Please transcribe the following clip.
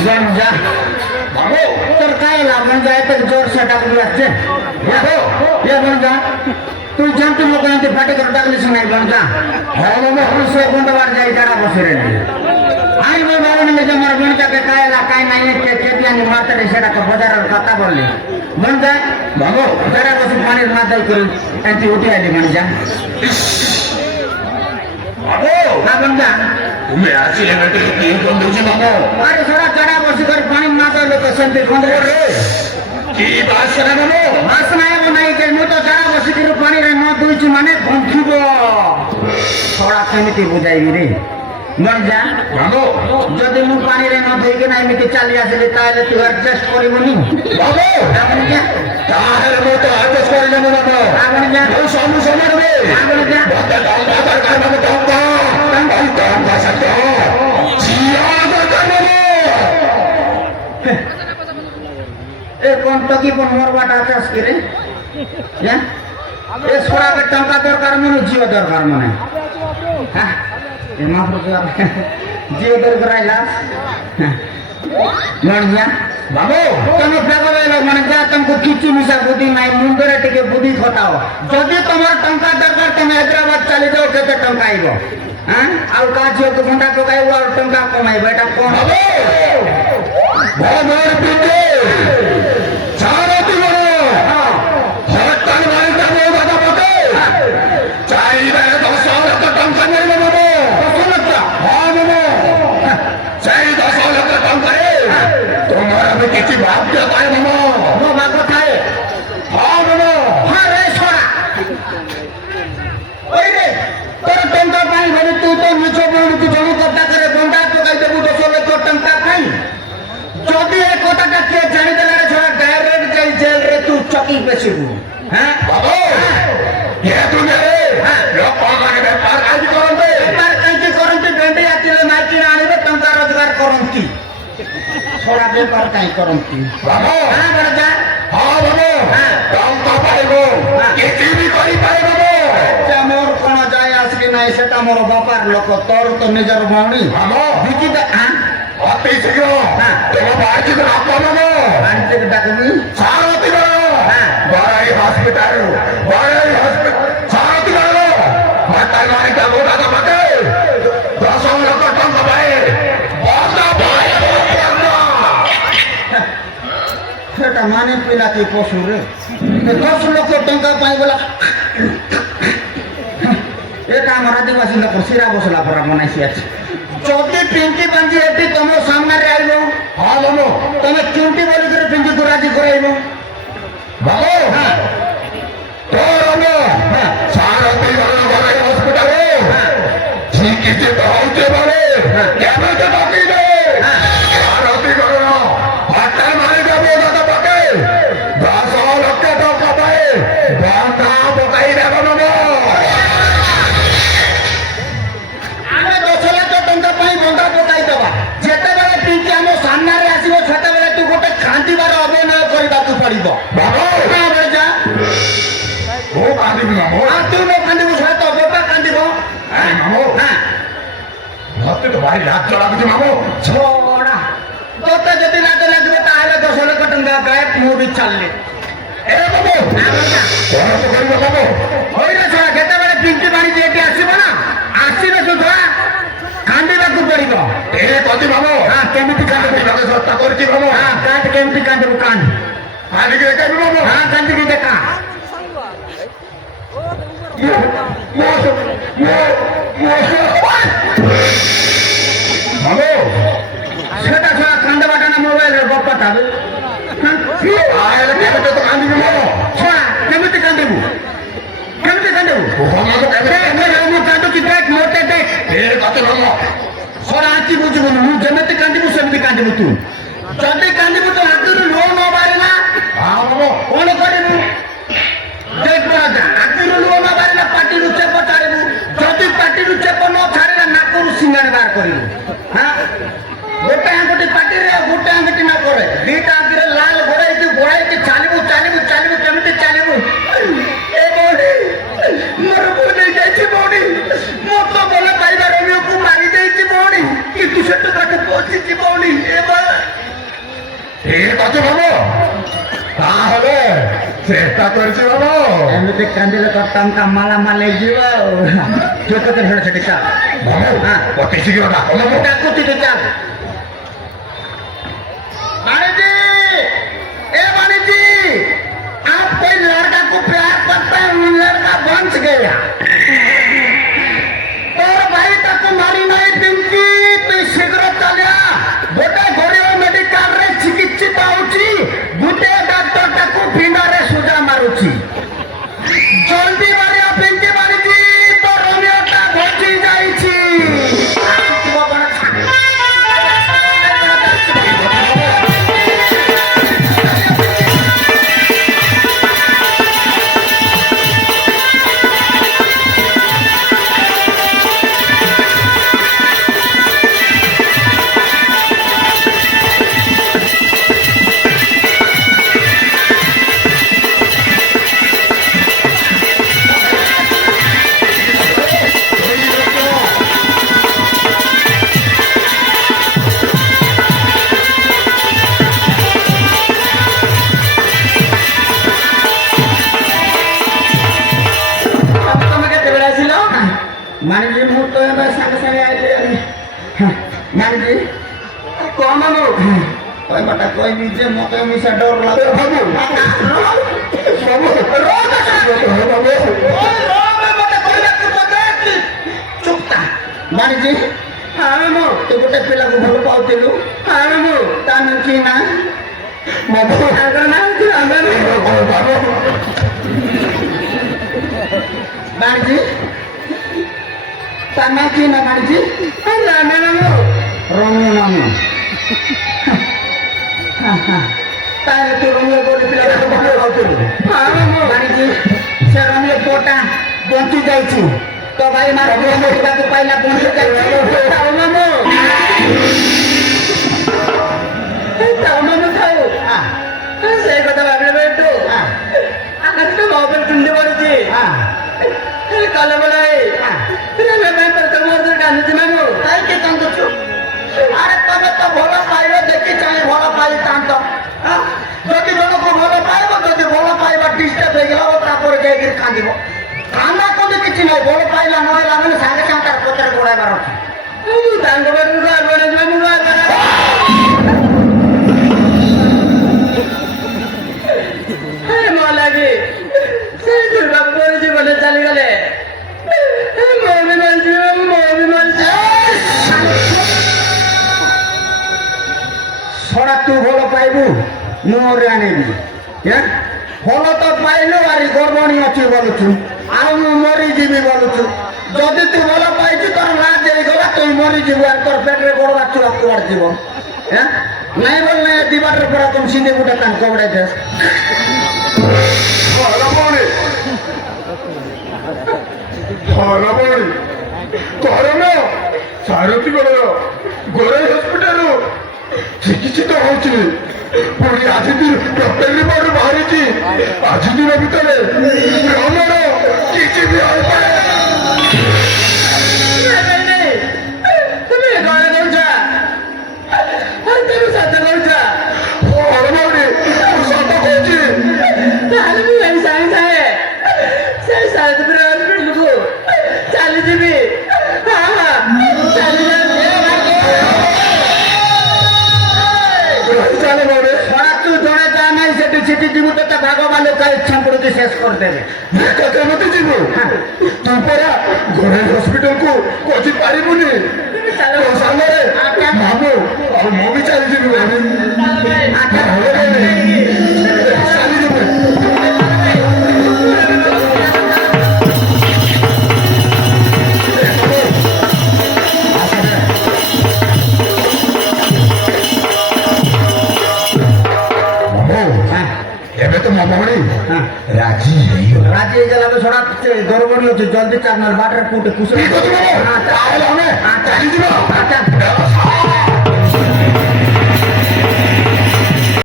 गंजा बाबू तर काय लागून जाय तर जोर से टाकली असते ये गंजा तू जानते लोक ते फाटे करून टाकलीस नाही गंजा हो मग पुरुष गुंडवार जाई जरा बसरे आई मैं बाबा ने जमर गंजा के काय नाही के खेती आणि मारते शेडा का बाजारावर खाता बोलले गंजा बाबू जरा बसून पाणी मादल करून त्यांची उठी आली गंजा बाबू हा गंजा तुम्ही अशी लेवट की कोण दिवशी बाबू अरे थोड़ा चढ़ा बसी कर पानी माता लोग संते खोंद रे की बात करा बाबू मास नाही वो नाही के मो तो चढ़ा बसी कर पानी रे न दुईची माने पंखिबो थोड़ा केमिति बुझाई रे मन जा बाबू যদি মু পানি রে ন ধইকে না এমিতি চালি আসলে তাহলে তুই অ্যাডজাস্ট করিবনি बाबू আপনি যা তাহের মতো আদেশ করলে না বাবু আপনি যা ও সামনে সমারবে আপনি যা বড় দাঙ্গা দরকার বাবু দাঙ্গা সত্য জিয়াদ করবে এ কোন টকি কোন মরবাটা আছস কি রে যা এ সোরা কে টাকা দরকার মনে জিও দরকার মনে হ্যাঁ এ মাফ করে জিও দরকার আইলা মনিয়া বাবু তুমি ফেগবেলো মানে যা তোমাকে কিছু মিশা বুদ্ধি নাই মুন্ডরে টিকে বুদ্ধি খটাও যদি তোমার টঙ্কা দরকার তুমি হায়দ্রাবাদ চলে যাও কেতে টঙ্কা আইব হ্যাঁ আর কাজ হোক ঘন্টা টোকাইব আর টঙ্কা কমাইব এটা কোন বাবু ভগর পিতে চারতি বড় হরতাল মারি যাবো দাদা পকে চাইবে 10 লক্ষ টাকা নেই বাবু 10 লক্ষ হ্যাঁ বাবু চাই 10 লক্ষ টাকা রে তোমার আমি কিছু ভাবতে পাই বাবু মো ভাগ থাকে হ্যাঁ বাবু হ্যাঁ রে ছড়া ওই রে তোর টঙ্কা পাই বলে তুই তো নিচে বলে তুই জমি কথা করে ঘন্টা টোকাই দেবু 10 লক্ষ টাকা পাই যদি এই কথাটা কে জানি দেলে রে ছড়া ডাইরেক্ট যাই জেল রে তুই চকি বেচিবু হ্যাঁ বাবু কে তুমি রে লোক করে ব্যাপার কাজ করবে বেপার কাইতে করন্তি ভেন্ডি আতিলে মাইকি আনিবে টঙ্কা রোজগার করন্তি ছড়া বেপার কাই করন্তি বাবু হ্যাঁ বড় যা হ্যাঁ বাবু হ্যাঁ টঙ্কা পাইব কিছু বি করি পাই বাবু আচ্ছা মোর কোন যায় আসবি নাই সেটা মোর বাপার লোক তোর তো নিজের ভউনি বাবু বিকি দে হ্যাঁ অতি শীঘ্র হ্যাঁ। তোমার বাড়িতে রাখবো বাবু আনতে ডাকবি সারথি বড় হ্যাঁ। বড়াই হসপিটাল সারথি বড় হসপিটাল মানে যাবো দাদা পাকে 10 লক্ষ টাকা পাই বড় ভাই সেটা মানে পিলা কি পশু রে 10 লক্ষ টাকা পাই বলা এটা আমার আদিবাসী লোক সিরা বসলা পরা বনাইছি আছে যদি পিঙ্কি বাঞ্জি এটি তোমার সামনে আইব হ্যাঁ বাবু তুমি চুটি বলি করে পিঙ্কি রাজি করাইব বাবু হ্যাঁ তোর বাবু হ্যাঁ সারথি বড় বড়াই হসপিটালে চিকিৎসা তো হচ্ছে বলে কেন তো বাকি রে সারথি বড় হসপিটাল মানে যাবো দাদা পাকে 10 লক্ষ টাকা পাই বন্ধা পকাই দেবো বাবু ଆମେ 10 ଲକ୍ଷ ଟଙ୍କା ପାଇଁ ବନ୍ଧା ପକାଇ ଦେବା ଯେତେବେଳେ ପିଙ୍କି ଆମ ସାମ୍ନାରେ ଆସିବ ସେତେବେଳେ ତୁ ଗୋଟେ ଖାନ୍ଦିବାର ଅଭିନୟ କରିବାକୁ ପଡିବ ବାବୁ ଯା ମୁଁ କାନ୍ଦିବି ମାମୁ ତୁ ନ କାନ୍ଦିବୁ ସହିତ ବାପା କାନ୍ଦିବ ମାମୁ ହଁ ମତେ ତ ଭାରି ରାଗ ଲାଗୁଛି ମାମୁ ଛୋଡ଼ା ତୋତେ ଯଦି ରାଗ ଲାଗିବ ତାହେଲେ 10 ଲକ୍ଷ ଟଙ୍କା ଗାଏବ ମୁଁ ବି ଚାଲିଲି ଏ ବାବୁ କଣ ତ କରିବ ବାବୁ ହଇରେ ଛଡ଼ା ଯେତେବେଳେ ପିଙ୍କି ବାଣୀ ଏଠି ଆସିବ ନା ଆସିବେ ସୁଦ୍ଧା କାନ୍ଦିବାକୁ ପଡିବ ଏ କତି ମାମୁ ହଁ କେମିତି କାନ୍ଦିବୁ କାନ୍ଦିବାକୁ ଚେଷ୍ଟା କରିଛି ମାମୁ ହଁ କାନ୍ଦ କେମିତି କାନ୍ଦିବୁ କାନ୍ଦ କାନ୍ଦିକି ଦେଖାଇବି ମାମୁ ହଁ କାନ୍ଦିକି ଦେଖା ମାମୁ সেটা ছাড়া কান্দে বাটা না মোবাইলের গপ্পা থাকবে আরে কেমন তো কান্দিবি মামু ଛୁଆ କେମିତି କାନ୍ଦିବୁ କେମିତି କାନ୍ଦିବୁ ମୁଁ କାନ୍ଦୁଛି ଦେଖ ମୋତେ ଦେଖ ଏ କତି ମାମୁ ଛଡ଼ା ଆଖି ବୁଝିବୁନି ମୁଁ ଯେମିତି କାନ୍ଦିବୁ ସେମିତି କାନ୍ଦିବୁ ତୁ ଯଦି କାନ୍ଦିବୁ ତ ହାତରୁ ଲୁହ ନ ବାହାରିଲା ହଁ ମାମୁ କଣ କରିବୁ ଦେଖ ରାଜା ହାତରୁ ଲୁହ ନ ବାହାରିଲା ପାଟିରୁ ଚେପ ଛାଡ଼ିବୁ ଯଦି ପାଟିରୁ ଚେପ ନ ଛାଡ଼ିଲା ନାକରୁ ସିଙ୍ଗାଣି ବାହାର କରିବୁ ହଁ ଗୋଟେ ଆଙ୍ଗୁଠି ପାଟିରେ ଆଉ ଗୋଟେ ଆଙ୍ଗୁଠି ନାକରେ ଦିଟା ଆଙ୍ଗୁଠିରେ ଲାଲ ଘୋଡ଼ାଇକି ଘୋଡ଼ାଇକି ଚାଲିବୁ ଚାଲିବୁ ଚାଲିବୁ କେମିତି ଚାଲିବୁ ଏ ଭଉଣୀ ମୋର ଭୁଲ ହେଇଯାଇଛି ଭଉଣୀ ମୋ ତ ଭଲ ପାଇବା ରବିକୁ ମାରି ଦେଇଛି ଭଉଣୀ କିନ୍ତୁ ସେଠୁ ତାକୁ ପହଞ୍ଚିଛି ଭଉଣୀ ଏ ঠিক আছে বাবু, তাহলে চেষ্টা করছি বাবু। এমনিতে কান্দিলে করতাম তা মালা মালে যাব চোখে ধরে সেটা চাল বাবু হ্যাঁ। অতি শীঘ্র ডাকো বাবু। ওটা করতে তো চাল बाणिजी ए बाणिजी आप कोई लड़का को प्यार करता है लड़का बंच गया और भाई तक मारी नहीं पिंकी तू शीघ्र चलिया गोटे गरीब मेडिकल रे चिकित्सित होउची गुटे डॉक्टर टाकू बिना रे सुजा मारुची जल्दी मारिया पिंकी बाणिजी तो रोमियो ता बची जाईची मानिजी मु तो एबे संगे संगे आइले मानिजी कौन नो ओय बटा कोई निजे मते मिसा डर लागे बाबू बाबू रो बाबू ओय रो बटा कोई लागत बटे चुपता मानिजी हां मु तो गोटे पिला को भलो पाउतेलु हां मु ता नची ना बाबू आगर ना आगर बाबू मानिजी tanah Cina kan sih? Ada nama Romeo nama. Tahu tu Romeo boleh pilih apa boleh kau tu? Apa mau? Kan sih? Saya Romeo kota bonci jauh tu. तो भाई मारो मेरी बात को पहला फोन से ताऊ मामू खाओ हां सही কথা ভাবলে বেটো हां আকাশ তো মোবাইল কিনতে পারছি हां কালে বলাই রে मैं पर তোমাদের গান দিমাগো তাই কে কান্দ ছো আরে তবে তো ভালো পাইবে দেখি চাই ভালো পাই কান্দ যদি জনক ভালো পাইব যদি ভালো পাইবা ডিস্টার্ব হয়ে গেল তারপরে যাই গিয়ে কান্দিব আমরা কোনো কিছু নাই ভালো পাইলা নয় আমি সাথে সাথে পত্র গোড়াইবার আছে দাঙ্গ বাড়ি আর বড় জমি আর লাগে সেই দুর্গা পরে জীবনে চালি গেলে সরা তুই ভালো পাইবু মোরে আনিবি হ্যাঁ ভালো তো পাইলু আর গর্বণী অছি বলুছু আর মু মরি যাবি বলুছু যদি তুই ভালো পাইছু তোর রাত দেরি গলা তুই মরি যাবি আর তোর পেটরে বড় বাচ্চা তোমার জীবন হ্যাঁ নাই বললে দিবাটের পরে তুমি সিন্ধে বুটা কান কবড়াই দেস করোনা সারথী বড় গোরাই হসপিটাল চিকিৎসিত হচ্ছে পুরী আଜି দিন ডক্টর রিপোর্ট বাহারিছি আଜି দিন ভিতরে আমার কিছু বি হইপারে তুমি ঘরে দৌছা আর তুমি সাথে দৌছা হরমৌরি সত কইছি তাহলে আমি এই সাই সাই সেই সারথী হসপিটালକୁ চালি যাবি হ্যাঁ হ্যাঁ চালি যাবি চালে বাবা সারা তুই জনে যা নাই সেটি চিঠি দিব তো তা ভগবান কা ইচ্ছা পড়তে শেষ করে দেবে কেমতে যাব তুই পরা ঘরে হসপিটালକୁ কোচি পারিবুনি চালো সামনে মামু আর মমি চালি যাবি চালি যাবি এবে তো মামাড়ি রাজি হইল রাজি হয়ে গেল সরা গরবড়ি হচ্ছে জলদি চাকনার বাটার কুটে কুসুম তাহলে আমি চালি দিব